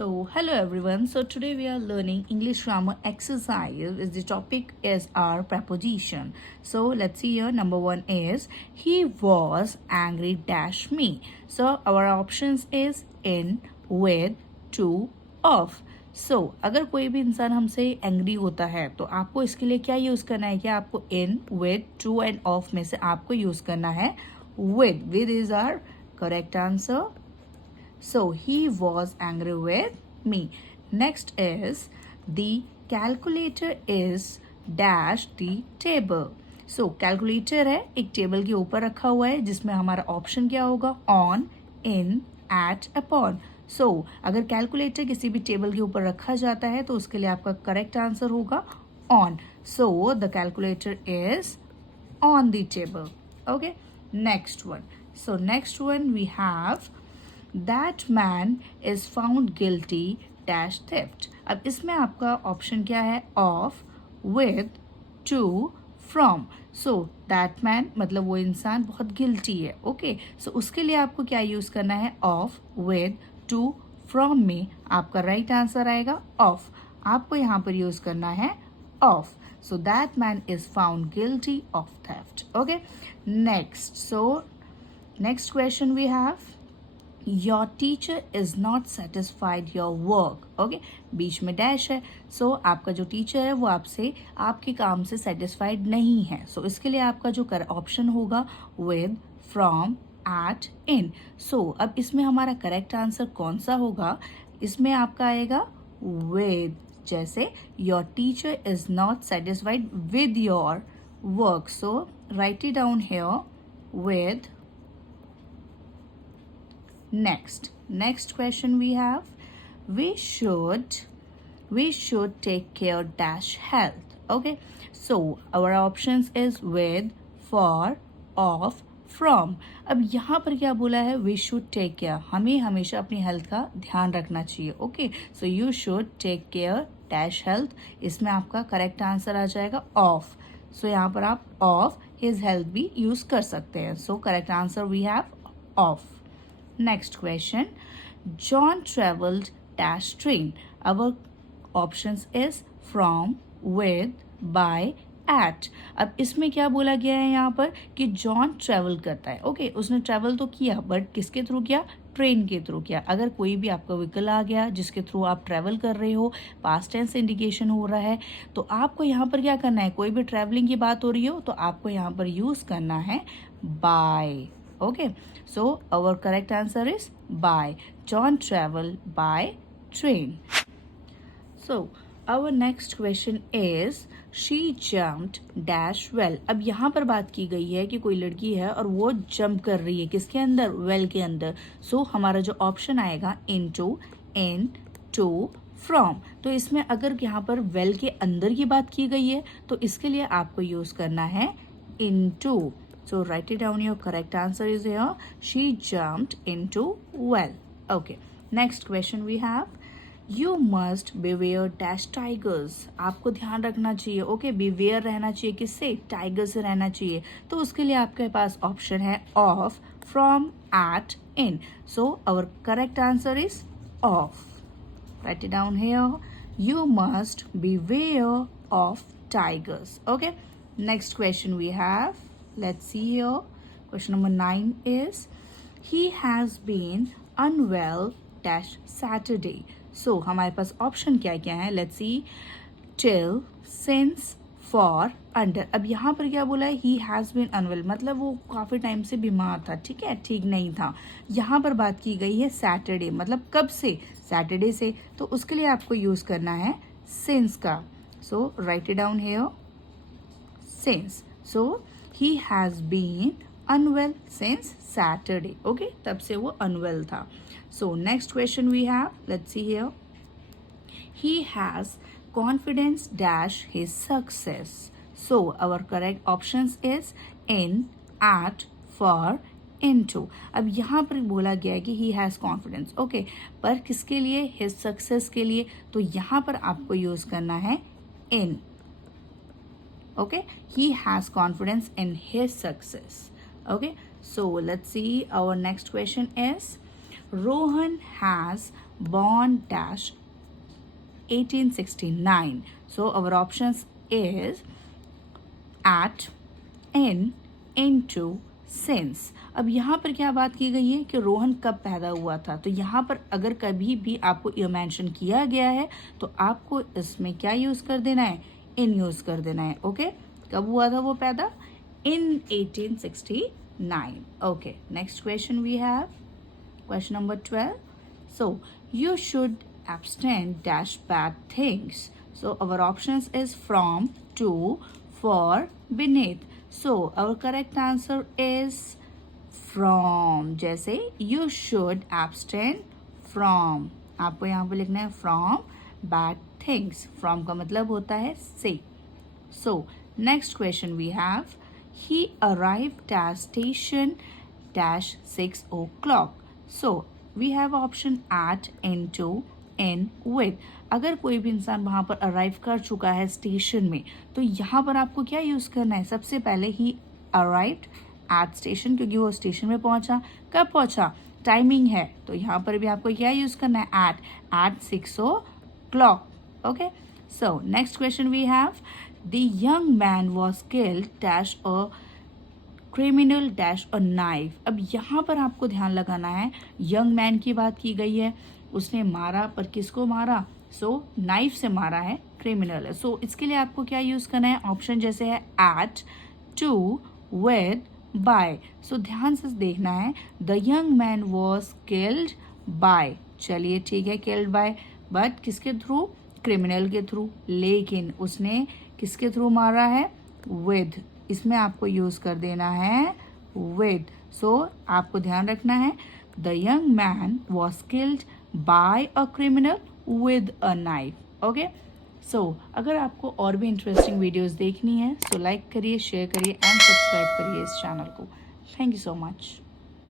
So, hello everyone. So, today we are learning English grammar exercise. The topic is our preposition. So, let's see here. Number one is he was angry dash me. So, our options is in, with, to, of. So, अगर कोई भी इंसान हमसे angry होता है तो आपको इसके लिए क्या यूज़ करना है कि आपको in, with, to and of में से आपको यूज़ करना है with. With is our correct answer. So he was angry with me. Next is the calculator is dash the table. So calculator है एक टेबल के ऊपर रखा हुआ है जिसमें हमारा ऑप्शन क्या होगा on, in, at, upon. So अगर कैलकुलेटर किसी भी टेबल के ऊपर रखा जाता है तो उसके लिए आपका करेक्ट आंसर होगा on. So the calculator is on the table. Okay. Next one. So next one we have That man is found guilty dash theft. अब इसमें आपका ऑप्शन क्या है of, with, to, from. So that man मतलब वो इंसान बहुत guilty है. ओके सो उसके लिए आपको क्या यूज करना है ऑफ, विद, टू, फ्रॉम में आपका राइट आंसर आएगा ऑफ. आपको यहाँ पर यूज करना है of. So that man is found guilty of theft. Okay next. So next question we have your teacher is not satisfied your work. Okay बीच में डैश है. सो आपका जो टीचर है वो आपसे आपके काम से सेटिस्फाइड नहीं है. सो इसके लिए आपका जो ऑप्शन होगा विद, फ्रॉम, एट, इन. सो अब इसमें हमारा करेक्ट आंसर कौन सा होगा. इसमें आपका आएगा विद. जैसे your teacher is not satisfied with your work. So right it down here with. Next question we have, we should take care dash health. Okay, so our options is with, for, of, from. अब यहाँ पर क्या बोला है we should take care. हमें हमेशा अपनी health का ध्यान रखना चाहिए. Okay so you should take care dash health. इसमें आपका करेक्ट आंसर आ जाएगा ऑफ. सो यहाँ पर आप ऑफ his health भी यूज कर सकते हैं. So correct answer we have of. Next question. John traveled dash train. Our options is from, with, by, at. अब इसमें क्या बोला गया है यहाँ पर कि जॉन ट्रेवल करता है. ओके उसने ट्रेवल तो किया बट किसके थ्रू किया. ट्रेन के थ्रू किया. अगर कोई भी आपका व्हीकल आ गया जिसके थ्रू आप ट्रेवल कर रहे हो, पास्ट टेंस इंडिकेशन हो रहा है, तो आपको यहाँ पर क्या करना है. कोई भी ट्रेवलिंग की बात हो रही हो तो आपको यहाँ पर यूज करना है bye. Okay, so our correct answer is by. John traveled by train. So our next question is she jumped dash well. अब यहाँ पर बात की गई है कि कोई लड़की है और वो जंप कर रही है किसके अंदर. वेल के अंदर. सो हमारा जो ऑप्शन आएगा into, in, to, फ्रॉम. तो इसमें अगर यहाँ पर वेल के अंदर की बात की गई है तो इसके लिए आपको यूज करना है into. So write it down. Your correct answer is here. She jumped into well. Okay. Next question we have. You must beware dash tigers. आपको ध्यान रखना चाहिए. Okay, beware रहना चाहिए किससे. टाइगर से रहना चाहिए. तो उसके लिए आपके पास ऑप्शन है of, from, at, in. So our correct answer is of. Write it down here. You must beware of tigers. Okay. Next question we have. Let's see here. Question number 9 is he has been unwell dash Saturday. So हमारे पास option क्या क्या है. Let's see. Till, since, for, under. अब यहाँ पर क्या बोला है he has been unwell मतलब वो काफ़ी टाइम से बीमार था. ठीक है ठीक नहीं था. यहाँ पर बात की गई है सैटरडे मतलब कब से. सैटरडे से. तो उसके लिए आपको यूज़ करना है since का. So write it down here. Since. So he has been unwell since Saturday. Okay, तब से वो unwell था. So next question we have. Let's see here. He has confidence dash his success. So our correct options is in, at, for, into. अब यहाँ पर बोला गया है कि he has confidence. Okay, पर किसके लिए. his success के लिए. तो यहाँ पर आपको यूज करना है in. Okay, he has confidence in his success. Okay, so let's see. Our next question is Rohan has born dash 1869. So our options is at, in, into, since. अब यहाँ पर क्या बात की गई है कि रोहन कब पैदा हुआ था, तो यहाँ पर अगर कभी भी आपको ये मेंशन किया गया है तो आपको इसमें क्या यूज़ कर देना है, इन यूज़ कर देना है. ओके, कब हुआ था वो पैदा, in 1869. Okay, next question we have. Question number 12. So, you should abstain dash bad things. So, our options is from, to, for, beneath. So, our correct answer is from. जैसे you should abstain from. आपको यहाँ पे लिखना है from bad things. From का मतलब होता है से. So, next question we have. He arrived at station dash 6 o'clock. So we have option at, into, in, with. अगर कोई भी इंसान वहाँ पर अराइव कर चुका है स्टेशन में तो यहाँ पर आपको क्या यूज़ करना है, सबसे पहले ही अराइव्ड एट स्टेशन, क्योंकि वो स्टेशन में पहुँचा. कब पहुँचा, टाइमिंग है, तो यहाँ पर भी आपको क्या यूज़ करना है, at 6 o'clock. Okay, so next question we have. The young man was killed dash a criminal dash a knife. अब यहाँ पर आपको ध्यान लगाना है, यंग मैन की बात की गई है, उसने मारा, पर किसको मारा, सो नाइफ से मारा है, क्रिमिनल है. सो इसके लिए आपको क्या यूज़ करना है, ऑप्शन जैसे है एट, टू, विद, बाय. सो ध्यान से देखना है, the young man was killed bye. चलिए ठीक है, किल्ड बाय, बट किसके थ्रू, क्रिमिनल के थ्रू. लेकिन उसने किसके थ्रू मारा है, विद. इसमें आपको यूज़ कर देना है विद. सो आपको ध्यान रखना है, the young man was killed by a criminal with a knife. Okay, so अगर आपको और भी इंटरेस्टिंग वीडियोस देखनी है सो लाइक करिए, शेयर करिए एंड सब्सक्राइब करिए इस चैनल को. Thank you so much.